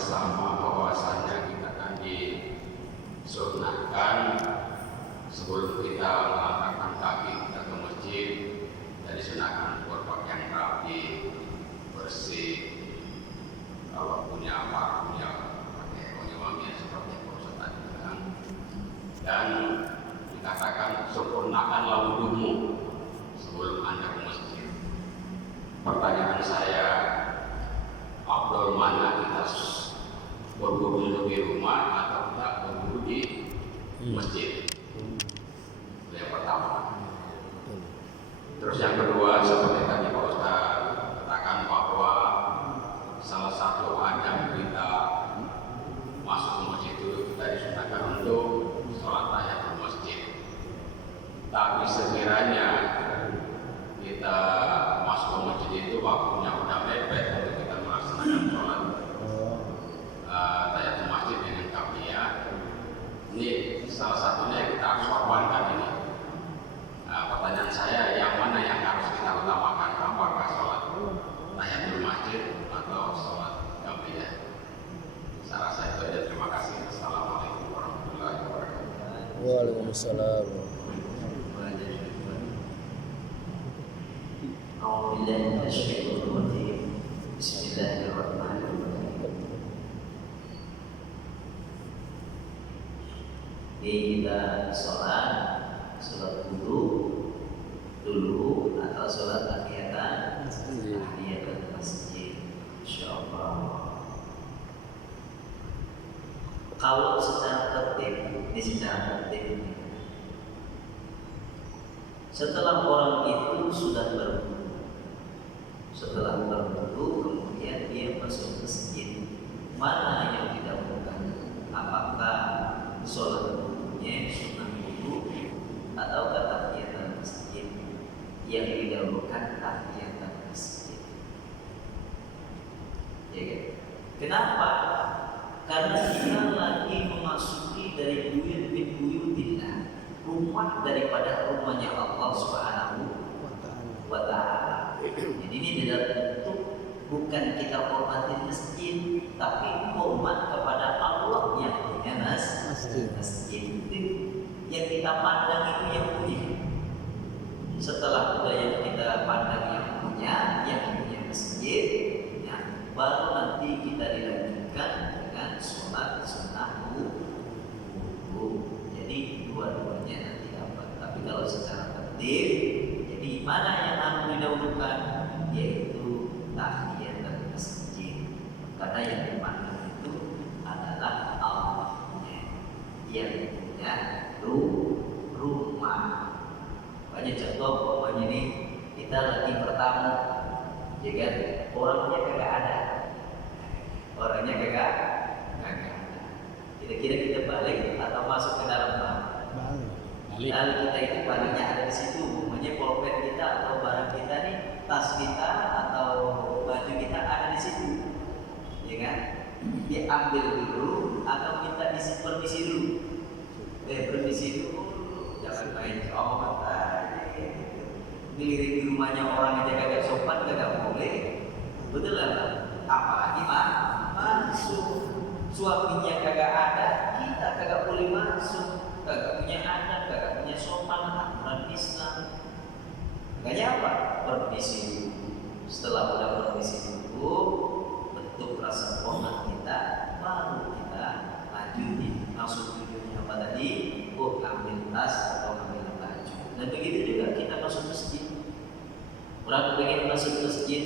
bersama bahwasanya kita akan disunahkan sebelum kita melangkahkan kaki kita ke masjid, dari sunahkan berpakaian rapi, bersih. Kalau punya pakai wangi-wangian seperti yang Ustaz tadi bilang. Dan dikatakan sempurnakanlah wudumu sebelum Anda ke masjid. Pertanyaan saya, afdal mana kita berwudu di rumah atau kita berwudu di masjid? Yang pertama. Terus yang kedua, seperti tadi Pak Ustaz katakan bahwa salah satu adab kita masuk ke masjid itu kita disunahkan untuk sholat tahiyatul masjid. Tapi sekiranya kita masuk ke masjid itu waktunya udah mepet untuk kita melaksanakan sholat tahiyatul masjid dengan qabliyah. Ini salah satunya kita harus korbankan ini. Pertanyaan saya, yang mana yang harus kita utamakan? Apakah sholat tahiyatul masjid atau sholat qabliyah? Saya rasa itu aja. Terima kasih. Assalamualaikum warahmatullahi wabarakatuh. Waalaikumsalam. Bismillahirrahmanirrahim. Jadi kita sholat dulu atau sholat tahiyatan masjid, insyaallah. Kalau secara tertib, setelah orang itu sudah berwudu, kemudian dia masuk masjid, mana yang didahulukan? Apakah sholat wudunya sunnah wudu atau tahiyatan masjid? Yang didahulukan tahiyatan masjid. Ya kan? Kenapa? Karena kita lagi memasuki dari buyut min buyutillah, rumah daripada rumahnya Allah Subhanahu wa Ta'ala. Jadi ini dalam bentuk bukan kita hormati masjid, tapi hormat kepada Allah yang punya masjid. Yang kita pandang itu yang punya. Setelah yang kita pandang yang punya masjid, baru nanti kita dilanjutkan dengan sholat sunnah wudu. Jadi dua-duanya nanti dapat. Tapi kalau secara tertib, jadi mana yang harus didahulukan? Yaitu tahiyatul masjid. Karena yang dipandang itu adalah Allahnya, yang punya rumah. Banyak contoh, pokoknya ini kita lagi bertamu, ya kan? Orangnya kagak ada. Kira-kira kita balik atau masuk ke dalam balik. Lalu kita itu barangnya ada di situ, pokoknya pulpen kita atau barang kita nih, tas kita atau baju kita ada di situ, ya kan? Diambil dulu atau kita isi permisi dulu. Permisi dulu, jangan main comot aja. Ngelirik di rumahnya orang aja kagak sopan, kagak boleh. Betul lah, apalagi masuk. Suaminya kagak ada, kita kagak boleh masuk. Kagak punya adat, kagak punya sopan aturan Islam. Makanya apa? Permisi dulu. Setelah udah permisi dulu, bentuk rasa hormat kita, baru kita lanjutin. Masuk tujuannya apa tadi? Ambil tas atau ambil baju. Dan begitu juga kita masuk masjid. Orang pengen masuk masjid,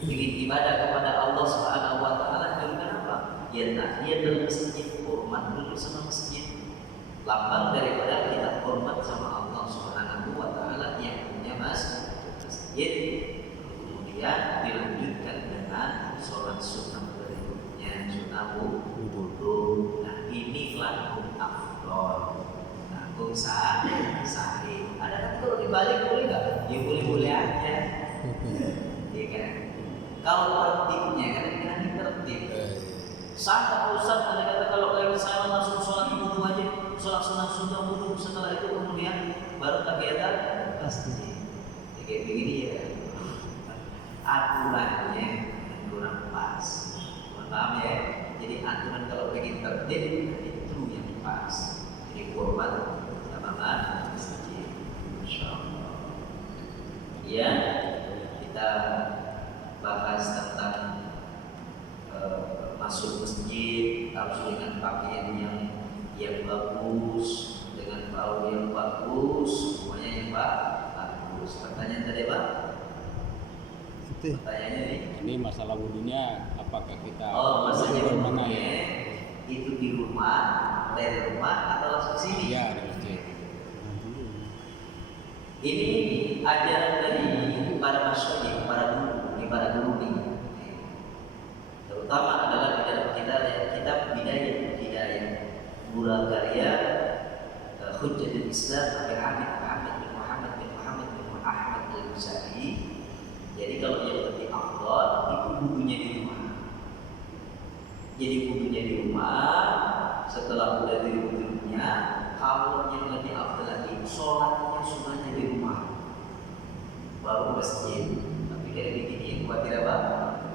ingin ibadah kepada Allah Subhanahu wa Ta'ala, dengan apa? Ya tahiyat masjid, hormat dulu sama masjid. Lambang daripada kita hormat sama Allah Subhanahu wa Ta'ala yang punya masjid. Kemudian dilanjutkan dengan sholat sunnah berikutnya, sunnah wudu. Nah, ini lakum afdol, lakum sahih. Ada kan kalau dibalik boleh nggak? Ya boleh-boleh aja. Ya kan? Kalau tertibnya kan ini tertib. Sah Ustaz ada kata kalau kayak saya langsung sholat wudu aja, sholat sunnah wudu, setelah itu kemudian baru tahiyatan masjid. Kayak begini ya. Aturannya kurang pas. Paham ya? Jadi aturan kalau pengen tertib itu yang pas. Jadi kurban pertama masjid. Masya Allah. Ya, kita bahas tentang masuk masjid harus dengan pakaian yang bagus, dengan bau yang bagus, semuanya yang bagus. Pertanyaan tadi Pak? Pertanyaannya nih. Ini masalah wudunya, apakah kita Masalahnya mana wudunya ya? itu di rumah, dari rumah atau langsung sini? Iya, di masjid. Ini ajaran dari para masyayikh, para guru nih. Terutama adalah di dalam kitab Bidayah Mula Karya Hujjatul Islam Abi Hamid Muhammad bin Muhammad bin Ahmad al-Ghazali. Jadi kalau yang lebih afdal itu wudunya di rumah. Jadi wudunya di rumah, setelah udah di wudunya, kalau yang lebih afdal lagi sholatnya sunnahnya di rumah, baru masjid. Tapi kayak begini yang buat tidak apa?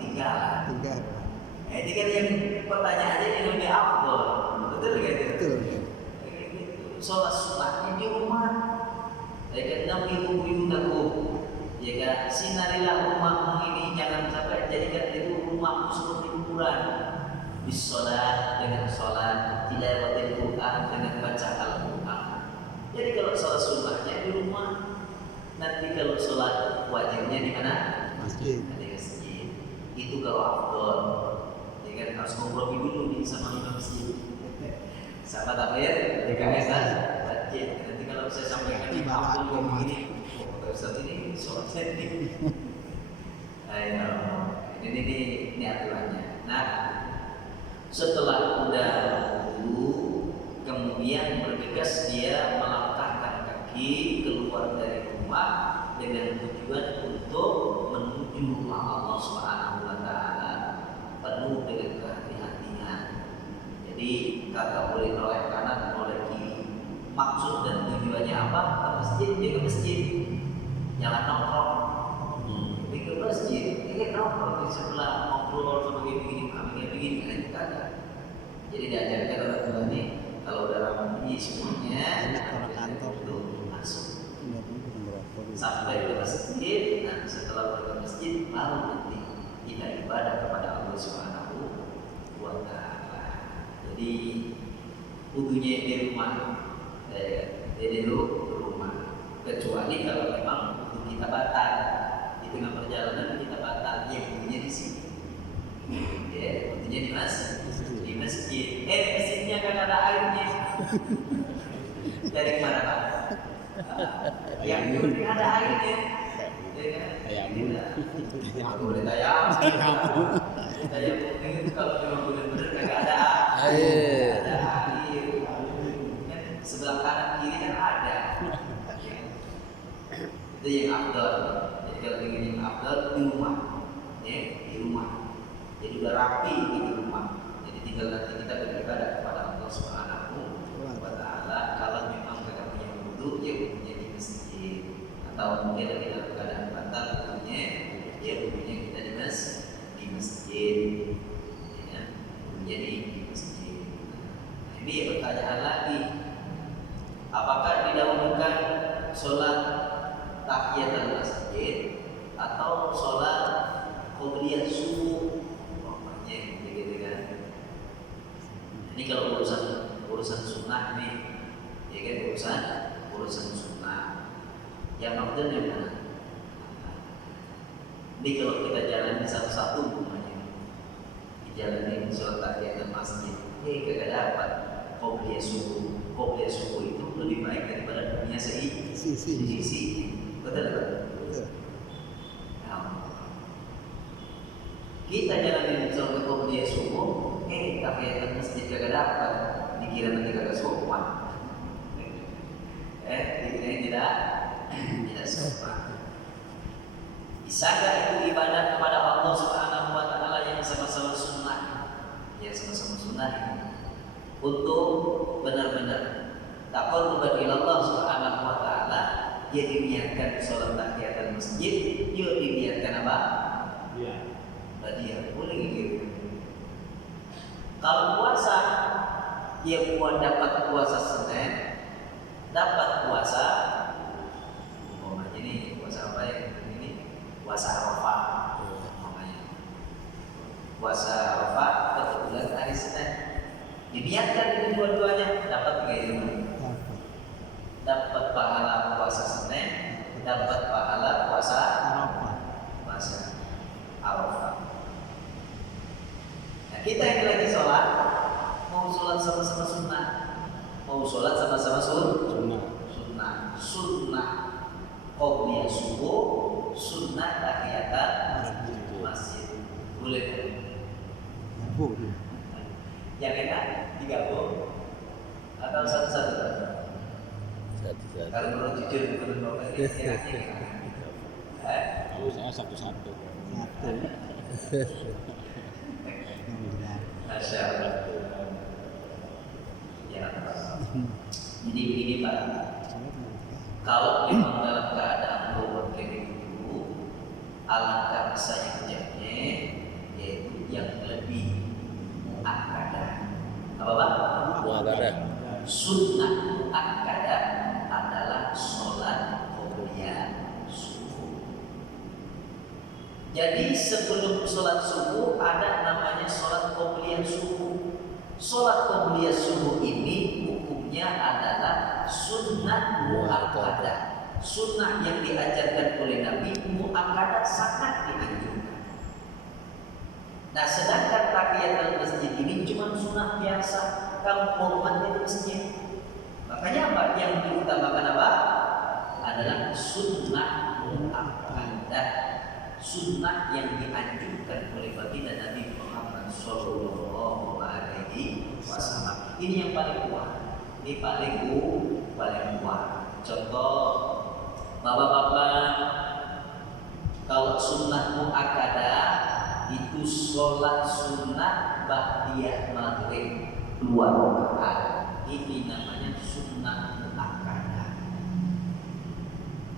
Tiga. Ini kan yang pertanyaannya yang lebih afdal, betul kan? Betul. Sholat sunnahnya di rumah. Ya kan Nabi buyutakum. Ya kan sinarilah rumahmu ini, jangan sampai jadikan itu rumahmu seperti kuburan. Bisolat dengan sholat, tilawatil Quran dengan baca Al-Quran. Jadi kalau sholat sunnahnya di rumah, nanti kalau sholat wajibnya di mana? Masjid. Di masjid. Itu kalau afdol. Ya kan harus ngobrol dulu nih sama imam masjid. Sama takbir, DKS masjid. Nanti kalau saya sampaikan di afdol begini, Ustaz ini sholatnya ini. Ayo, ini aturannya. Nah, setelah udah dulu, kemudian bergegas dia melangkahkan kaki keluar dari rumah dengan tujuan untuk menuju rumah Allah Subhanahu wa taala penuh dengan kehati-hatian. Jadi kagak boleh noleh kanan, noleh kiri. Maksud dan tujuannya apa? Ke masjid, dia ke masjid. Jangan nongkrong. Dia ke masjid, dia nongkrong di sebelah ngobrol sama begini, kan kagak. Jadi diajarkan orang tua ini kalau udah rapi semuanya kantor itu masuk sampai ke masjid. Nah setelah ke masjid baru nanti kita ibadah kepada Allah Subhanahu wa taala. Jadi wudunya di rumah, di rumah. Kecuali kalau memang wudu kita batal di tengah perjalanan kita batal, ya wudunya di sini. Ya, wudunya di masjid. Di masjid. Masjidnya kan ada airnya. Dari mana Pak? Yang dulu ada airnya. Tayamum. Nggak boleh tayamum. Tayamum itu kalau memang benar-benar nggak ada air. Ada air. Kan sebelah kanan kiri kan ada. Itu yang afdal. Jadi kalau ingin yang afdal di rumah, ya di rumah. Jadi udah rapi di rumah. Jadi tinggal nanti kita beribadah kepada Allah Subhanahu wa taala. Kalau memang kita punya wudu, ya wudunya di masjid. Atau mungkin lagi dalam keadaan batal wudunya, ya wudunya kita di masjid. Ya, wudunya di masjid. Nah, ini pertanyaan lagi. Apakah didahulukan sholat tahiyatul masjid atau sholat qobliyah subuh? Pokoknya begitu kan. Ini kalau urusan sunnah nih, ya kan urusan sunnah. Yang afdal yang mana? Ini kalau kita jalani satu-satu semuanya, dijalani sholat tahiyatul masjid, kagak dapat qobliyah subuh. Qobliyah subuh itu lebih baik daripada dunia sisi. Betul kan? Betul. Kita jalanin sholat qobliyah subuh, tahiyatul masjid kagak dapat, dikira nanti kagak sopan. Dikira tidak sopan. Bisakah itu ibadah kepada Allah Subhanahu wa taala yang sama-sama sunnah? Ya sama-sama sunnah untuk benar-benar taqarruban ila Allah Subhanahu wa taala, dia diniatkan sholat tahiyatul masjid, dia diniatkan apa? Dia boleh gitu. Kalau puasa, dia dapat puasa Senin, dapat puasa, ini puasa apa ya? Ini puasa Arafah, namanya. Puasa Arafah kebetulan hari Senin. Dibiarkan itu dua-duanya dapat begitu. Dapat pahala puasa Senin, dapat pahala puasa Arafah. Nah, kita ini lagi sholat, mau sholat sama-sama sunnah, mau sholat sama-sama sunnah. Qobliyah subuh, sunnah tahiyatan masjid. Boleh kan? Yang enak digabung atau satu-satu? Satu-satu. Kalau menurut jujur menurut enaknya Kalau saya satu-satu. Masya Allah. Ya. Jadi begini Pak, kalau memang dalam keadaan berbuat kayak gitu, alangkah besar kerjanya yaitu yang lebih muakkadah. Apa Pak? Muakkadah. Sunnah muakkadah adalah sholat qobliyah subuh. Jadi sebelum sholat subuh ada namanya sholat qobliyah subuh. Sholat qobliyah subuh ini hukumnya adalah sunnah muakkadah. Sunnah yang diajarkan oleh Nabi, muakkadah sangat dianjurkan. Nah, sedangkan tahiyatul masjid ini cuma sunnah biasa, kamu hormat di masjid. Makanya apa? Yang diutamakan apa? Adalah sunnah muakkadah, sunnah yang dianjurkan oleh baginda Nabi Muhammad Sallallahu Alaihi Wasallam. Ini yang paling kuat. Ini paling kuat. Contoh, bapak-bapak, kalau sunnah muakkadah itu sholat sunnah ba'diyah maghrib 2 rakaat. Ini namanya sunnah muakkadah.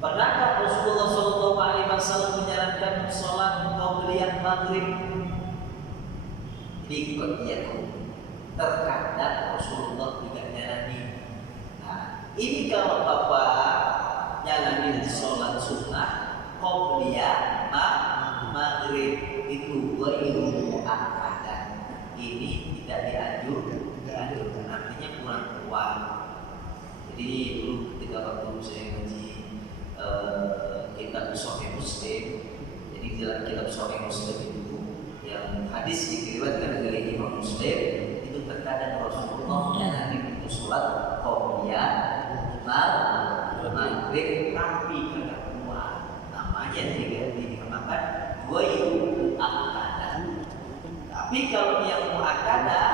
Pernahkah Rasulullah SAW menyarankan sholat qabliyah maghrib? Ikut dia terkadang Rasulullah juga nyarani. Nah, ini kalau bapak nyalain sholat sunnah qabliyah maghrib itu ghairu muakkadah. Ini tidak dianjurkan, artinya kurang kuat. Jadi dulu ketika waktu saya ngaji kitab Sahih Muslim, jadi dalam kitab Sahih Muslim itu yang hadis diriwayatkan dari Imam Muslim itu terkadang Rasulullah menyarankan itu sholat qabliyah maghrib tapi kagak kuat, namanya dinamakan ghairu muakkadah. Tapi kalau yang muakkadah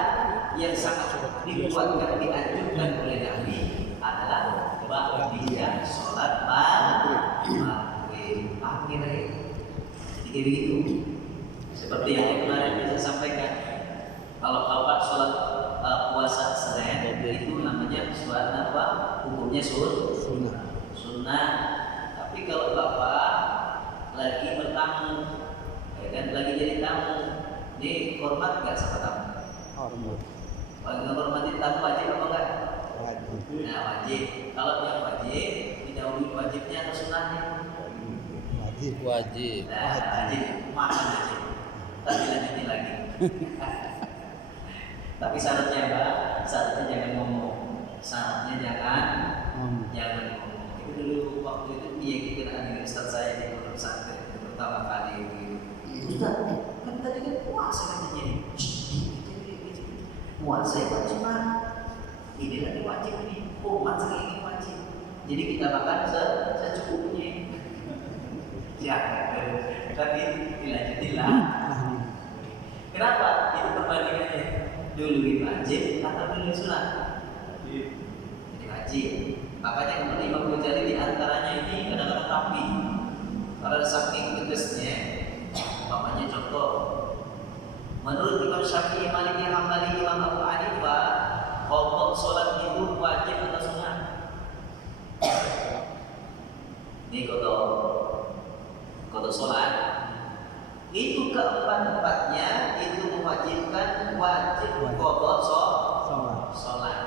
yang sangat dikuatkan dianjurkan oleh Nabi adalah ba'diyah sholat maghrib. Jadi begitu. Seperti yang kemarin saya sampaikan, kalau bapak sholat puasa Senin itu namanya sholat apa? Hukumnya sunnah. Tapi kalau bapak lagi bertamu, ya kan, lagi jadi tamu, ini hormat nggak sama tamu? Hormat. Kalau menghormati tamu wajib apa enggak? Wajib. Nah wajib. Kalau yang wajib, didahului wajibnya atau sunnahnya? Wajib. Nah, wajib. Makan wajib. Tapi lanjutin lagi. Tapi syaratnya apa? Syaratnya jangan ngomong. Syaratnya jangan ngomong. Itu dulu waktu itu dia kita ada ustaz saya di pondok pesantren pertama kali gitu. Ustaz, kan tadi kan puasa katanya nih. Puasa wajib mah. Ini lagi wajib nih. Hormat ini wajib. Jadi kita makan secukupnya. Ya, tapi dilanjutin lah. Kenapa? Itu perbandingannya. Dulu wajib atau dulu sunat? Jadi wajib. Makanya kemudian Imam Ghazali di antaranya ini kadang-kadang rapi. Kalau saking tegasnya, umpamanya contoh, menurut Imam Syafi'i, Maliki, Hambali, Imam Abu Hanifah, qada sholat itu wajib atau sunat? Ini qada sholat itu keempat-empatnya itu mewajibkan wajib qada sholat.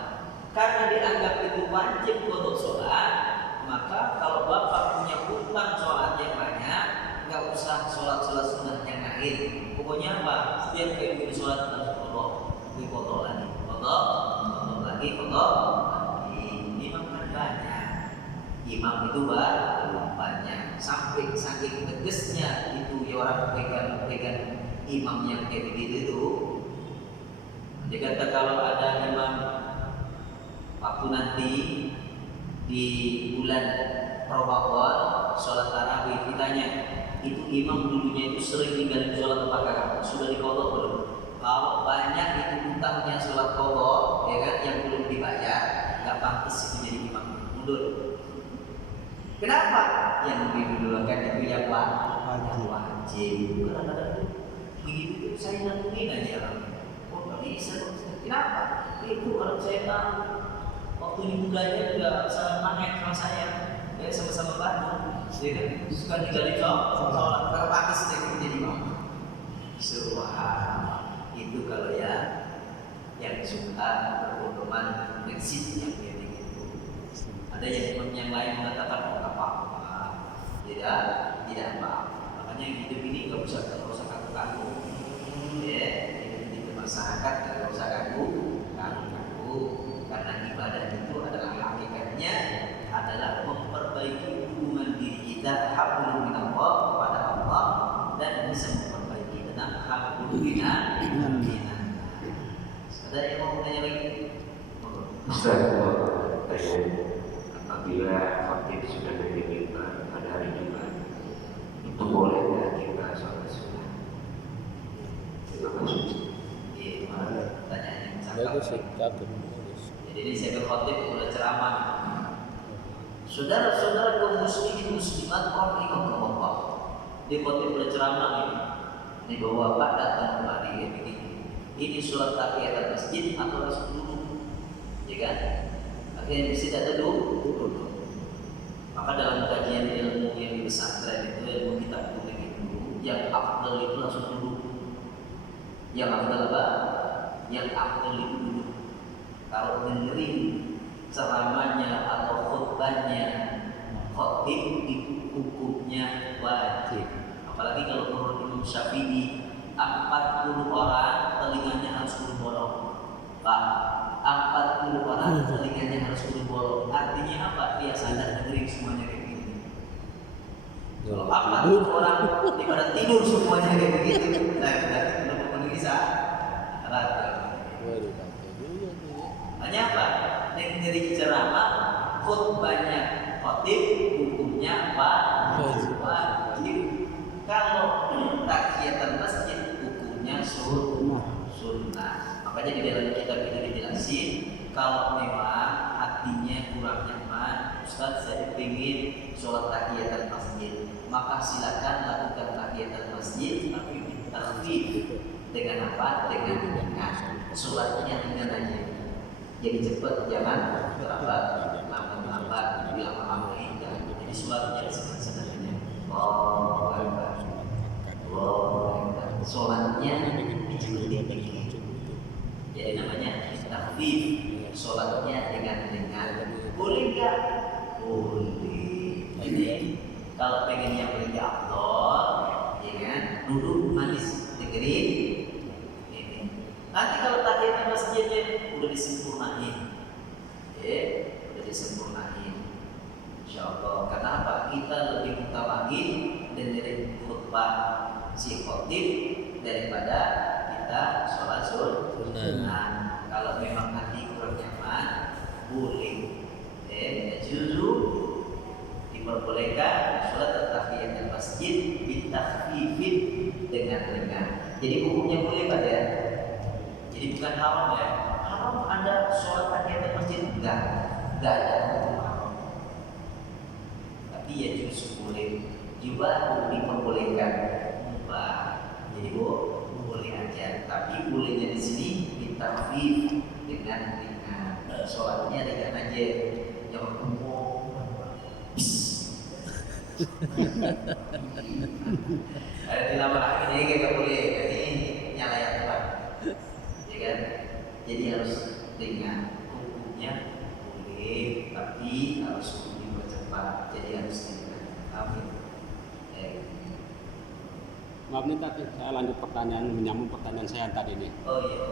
Karena dianggap itu wajib qada sholat, maka kalau bapak punya hutang sholat yang banyak, nggak usah sholat sunnah yang lain. Pokoknya apa? Setiap kali sholat harus qada lagi. Imam kan banyak. Imam itu banyak. Sampai saking tegasnya itu ya orang pegang imam yang kayak begitu itu. Dia kata kalau ada imam waktu nanti di bulan Ramadan sholat tarawih ditanya, itu imam dulunya itu sering tinggalin sholat apakah sudah diqadha belum? Kalau banyak itu utangnya sholat qadha, ya kan, yang belum dibayar, nggak pantas itu jadi imam, mundur. Kenapa? Yang didulukan itu yang wajib. Kadang-kadang itu begitu saya nentuin aja orang. Oh nggak bisa. Kenapa? Itu kalau saya tahu waktu di budaya juga sangat main sama saya, ya sama-sama Bandung, ya kan, suka tinggalin sholat. Kalau pantas itu jadi imam. Subhanallah. Itu kalau yang suka berpedoman prinsip yang kayak begitu. Ada yang lain mengatakan apa-apa, tidak apa. Makanya hidup ini nggak usah kaku-kaku. Ya, hidup di masyarakat nggak usah kaku. Karena ibadah itu adalah hakikatnya adalah memperbaiki hubungan diri kita hablum minallah kepada Allah dan bisa memperbaiki tentang hablum minallah. Ada yang mau tanya lagi? Ustaz, apabila khatib sudah dari mimbar pada hari Jumat, itu boleh nggak kita sholat sunnah? Terima kasih. Iya, pertanyaannya Bagus sih, cakep. Jadi ini saya berkhotib udah ceramah. Saudara-saudara kaum muslimin muslimat rahimakumullah. Di khotib udah ceramah ini. Ini bahwa Bapak datang kemari ya begini. Ini surat tahiyatul masjid atau harus duduk, ya kan? Akhirnya bisa tidak duduk. Maka dalam kajian ilmu yang di pesantren itu ilmu kitab kuning itu, yang afdal itu langsung duduk. Yang afdal apa? Yang afdal itu duduk. Kalau dengerin ceramahnya atau khutbahnya khatib itu hukumnya wajib. Apalagi kalau menurut Imam Syafi'i 40 orang telinganya harus bolong. Pak, 40 orang telinganya harus bolong. Artinya apa? Dia sadar dengerin semuanya kayak begini. Kalau 40 orang daripada tidur semuanya kayak begitu, nah berarti belum memenuhi syarat. Hanya apa? Dari ceramah khutbahnya khatib hukumnya wajib. Kalau tahiyatul masjid hukumnya sunnah. Makanya di dalam kitab itu dijelasin kalau memang hatinya kurang nyaman, Ustaz saya ingin sholat tahiyatul masjid, maka silakan lakukan tahiyatul masjid tapi tartib. Dengan apa? Dengan sholatnya dengan aja. Jadi cepat, jangan terlambat, lama-lama indah. Jadi sholatnya sederhana. Sholatnya dikit-dikit. Jadi namanya takhfif. Sholatnya dengan boleh nggak? Boleh. Jadi kalau pengen yang lebih afdol, ya kan, duduk manis dengerin. Ini. Nanti kalau tahiyatul masjidnya udah disempurnain, udah disempurnain. Insyaallah. Karena apa? Kita lebih mutawakin dengerin khutbah si khatib daripada kita sholat sunnah. Kalau memang hati kurang nyaman, boleh. Justru diperbolehkan sholat tahiyatul masjid bitakhfifin dengan. Jadi hukumnya boleh Pak ya. Jadi bukan haram ya. Haram Anda sholat tahiyatul masjid enggak ada hukum haram. Tapi ya justru boleh. Juga diperbolehkan. Jadi boleh aja, tapi bolehnya di sini ditakfif dengan sholatnya dengan aja jangan ngomong. Ada di lama ini nggak boleh, ini nyala yang tepat. Ya kan? Jadi harus dengan hukumnya boleh, tapi harus dipercepat. Jadi harus dengan amin. Maaf nih tadi, saya lanjut pertanyaan, menyambung pertanyaan saya tadi nih. Oh iya.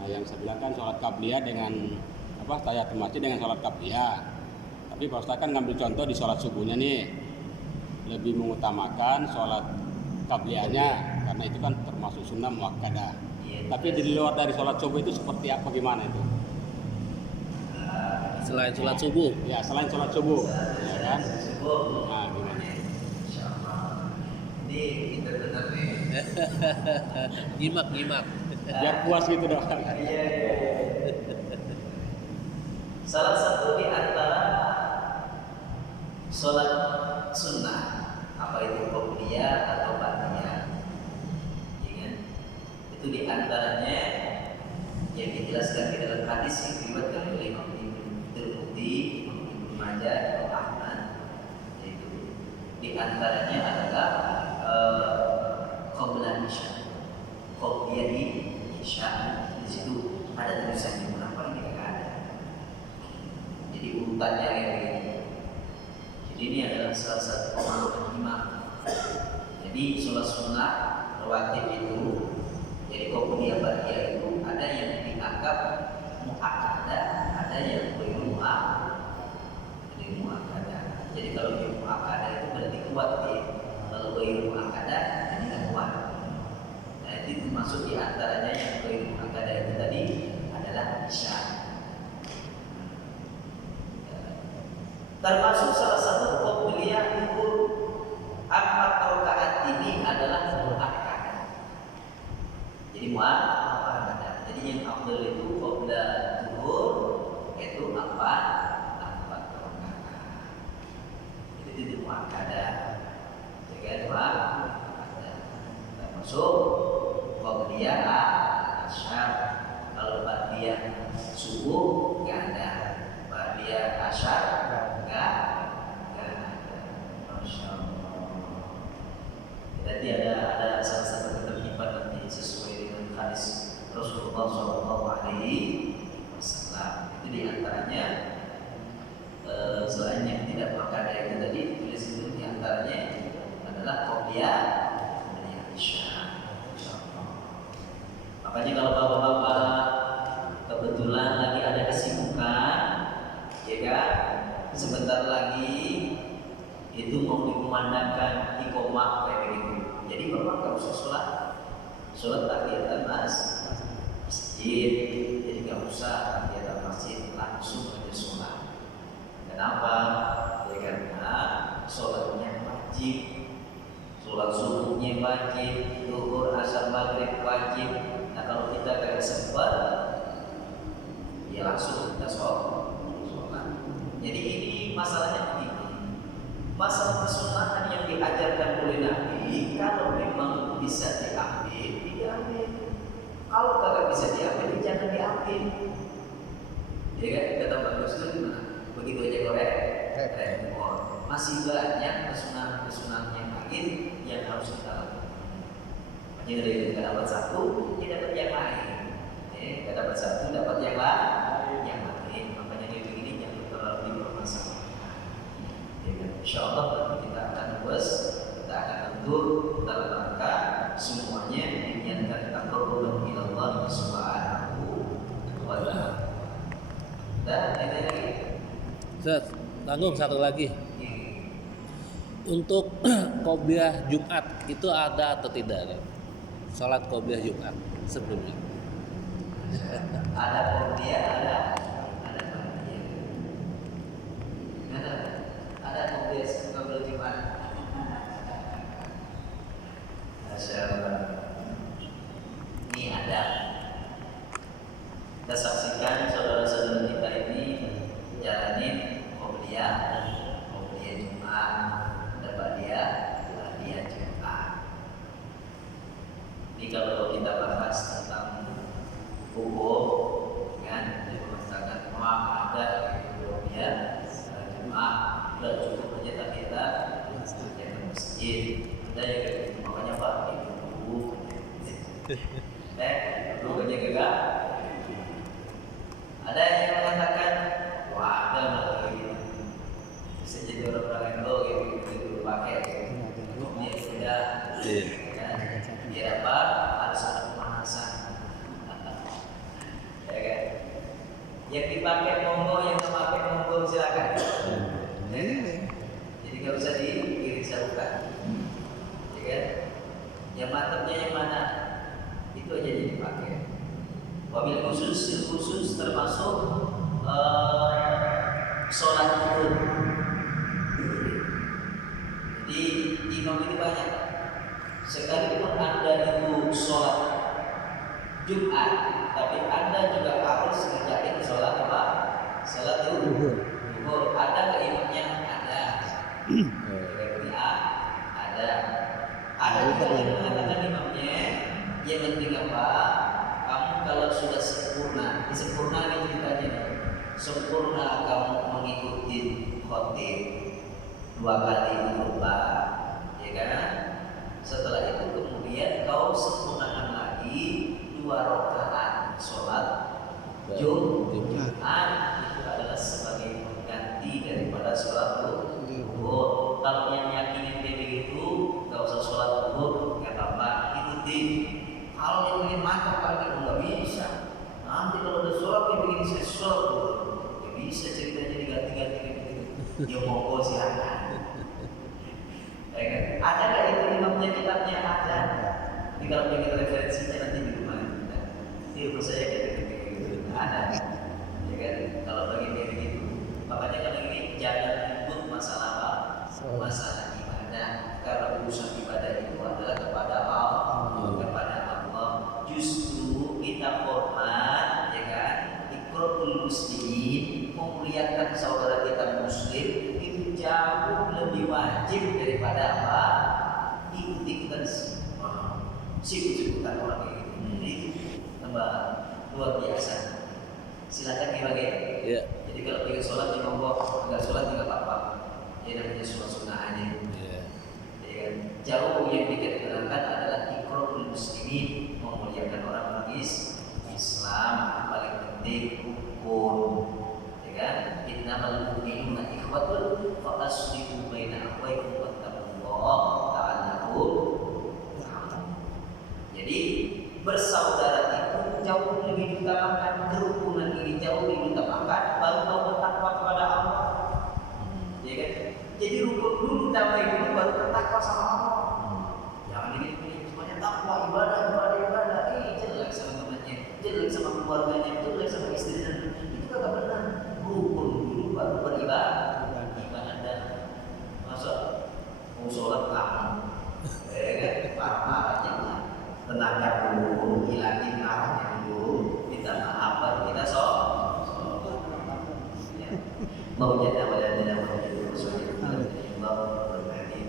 Nah, yang saya bilang kan sholat qabliyah dengan tahiyatul masjid dengan sholat qabliyah. Tapi Pak Ustaz kan ngambil contoh di sholat subuhnya nih, lebih mengutamakan sholat qabliyahnya karena itu kan termasuk sunnah muakkadah. Iya. Tapi di luar dari sholat subuh itu seperti apa, gimana itu? Selain sholat subuh. Ya selain sholat subuh, ya kan? Subuh. Nah gimana? Insyaallah. Ini benar-benar nih. Nyimak. Biar puas gitu dong. Iya. Salah satu di antara sholat sunnah, apa itu qobliyah atau ba'diyah, ya kan? Itu di antaranya yang dijelaskan di dalam hadis yang diriwayatkan oleh Imam Tirmidzi, Imam Ibnu Majah, Imam Ahmad, yaitu di antaranya adalah qabla isya. Qobliyah di isya, di situ ada tulisannya, kenapa ini enggak ada? Jadi urutannya kayak begini. Jadi ini adalah salah satu pemahaman imam. Jadi sholat sunnah rawatib itu, jadi qobliyah ba'diyah itu ada yang dianggap muakkadah, ada yang belum muakkadah. Jadi kalau belum muakkadah itu berarti kuat ya. Kalau belum muakkadah jadi tidak kuat. Nah itu termasuk di antaranya yang belum muakkadah itu tadi adalah isya. Termasuk salah satu qobliyah itu 4 rakaat ini adalah muakkadah. Jadi muakkadah. Jadi yang afdal itu qabla zuhur itu 4 rakaat. Jadi itu muakkadah. Jadi muakkadah. Termasuk qobliyah asyar. Kalau ba'diyah subuh enggak ada. Ba'diyah asyar enggak ada. Masya Allah. Jadi ada salah satu ketertiban nanti sesuai dengan hadis Rasulullah SAW. Itu diantaranya selain yang tidak muakkadah itu tadi, tulis itu diantaranya adalah qobliyah isya. Makanya kalau bapak-bapak kebetulan lagi ada kesibukan, ya kan, sebentar lagi itu mau dikumandangkan iqomah kayak begitu. Jadi bapak nggak usah sholat tahiyatul masjid. Jadi nggak usah tahiyatul masjid, langsung aja sholat. Kenapa? Ya karena sholatnya wajib, sholat subuhnya wajib, zuhur, asar, maghrib wajib. Nah kalau kita nggak sempat, ya langsung kita sholat. Jadi ini masalahnya begini. Masalah kesunnatan yang diajarkan oleh Nabi, kalau memang bisa diambil. Kalau kagak bisa diambil, jangan diambil. Ya kan? Kata Pak Gus itu gimana? Begitu aja korek. Masih banyak kesunahan yang lain yang harus kita lakukan. Makanya dari kita dapat satu, kita dapat yang lain. Kita dapat satu, dapat yang lain. Makanya dia begini jangan terlalu dipermasalahkan. InsyaAllah kita akan luas, kita akan lentur dalam rangka semuanya diniatkan taqarruban ila Allah Subhanahu wa ta'ala. Dan ada lagi. Ustaz, tanggung satu lagi. Untuk qobliyah Jumat itu ada atau tidak? Salat qobliyah Jumat sebelumnya. Ada qobliyah, ada qobliyah sebelum Jumat. Masya Allah. Ini ada. Kita saksikan saudara-saudara kita ini jalanin qobliyah Jumat dan ba'diyah Jumat. Ini kalau kita bahas tentang hukum, kan, mengatakan ada qobliyah Jumat, sudah cukup aja tak kita yang ke masjid. Ada yang makanya Pak ibu dulu aja juga. Ada yang mengatakan, wah ada nggak gitu. Bisa jadi orang-orang yang gitu pakai. Dia sudah, kan? Biar apa? Harus ada pemanasan. Ya kan? Yang dipakai monggo, yang memakai monggo silakan. Jadi nggak usah disarukan, ya kan? Yang mantapnya yang mana? Itu aja yang dipakai. Wabil khusus termasuk sholat zuhur. Jadi imam itu banyak. Sekalipun anda itu sholat Jumat, tapi anda juga harus mengerjakan sholat apa? Sholat zuhur. Ada nggak imamnya? Ada. Ada juga yang mengatakan imamnya. Yang penting apa? Kamu kalau sudah sempurna, disempurna ini ceritanya nih. Sempurna kamu mengikuti khotib 2 kali khutbah, ya kan? Setelah itu kemudian kau sempurnakan lagi 2 rakaat sholat Jumat. Itu adalah sebagai pengganti daripada sholat zuhur. Kalau yang yakinin dia begitu, nggak usah sholat zuhur, nggak apa-apa, ikuti. Kalau yang ingin mantap lagi nggak bisa. Nanti kalau udah sholat dia begini saya sholat zuhur, nggak bisa ceritanya diganti-ganti gitu. Ya monggo silakan. Ada nggak itu imamnya kitabnya ada? Jadi kalau pengen referensinya nanti di rumah kita. Ini urus saya gitu. Ada. Ya kan? Kalau bagian kayak begitu. Makanya kan ini jangan ribut masalah apa? Masalah ibadah. Karena urusan ibadah itu adalah kepada Allah. Justru kita hormat, ya kan? Ikromul muslimin, memuliakan saudara kita muslim itu jauh lebih wajib daripada apa? Ikut-ikutan sibuk-sibukan orang kayak gitu. Jadi tambah luar biasa. Silakan dibagi. Yeah. Jadi kalau ingin sholat di monggo, nggak sholat juga apa-apa. Ya namanya sholat sunnah aja. Yeah. Ya kan? Jauh yang dikatakan adalah ikromul muslimin, memuliakan orang Islam, paling penting rukun. Ya kan? Innamal mu'minuna ikhwatun fa aslihu baina akhawaykum wattaqullaha la'allakum turhamun. Jadi bersaudara itu jauh lebih diutamakan, kerukunan ini jauh lebih diutamakan, baru kau bertakwa kepada Allah. Ya kan? Jadi rukun dulu utama itu baru bertakwa sama Allah. Jangan ini semuanya takwa, ibadah. Jelek sama temannya, jelek sama keluarganya, jelek sama istri dan itu kagak benar. Rukun dulu baru beribadah. Masa mau sholat kamu, ya kan? Parah-parahnya tenaga dulu, hilangin marahnya dulu, minta maaf baru kita sholat. Mau jadi awalnya dulu, soalnya Allah berkati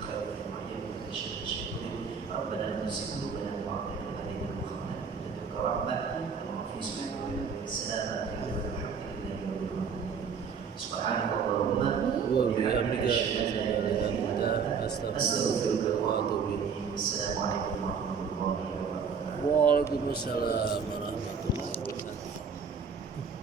khairul majid dan syukur. Rabbana nasibu bana wa'ala alaina Muhammad dan rahmat wa fi subhanahu wa ta'ala alhamdulillah. Subhanallahumma wa bihamdika astaghfiruka wa atubu ilaik. Assalamualaikum warahmatullahi wabarakatuh. Waalaikumsalam warahmatullahi wabarakatuh.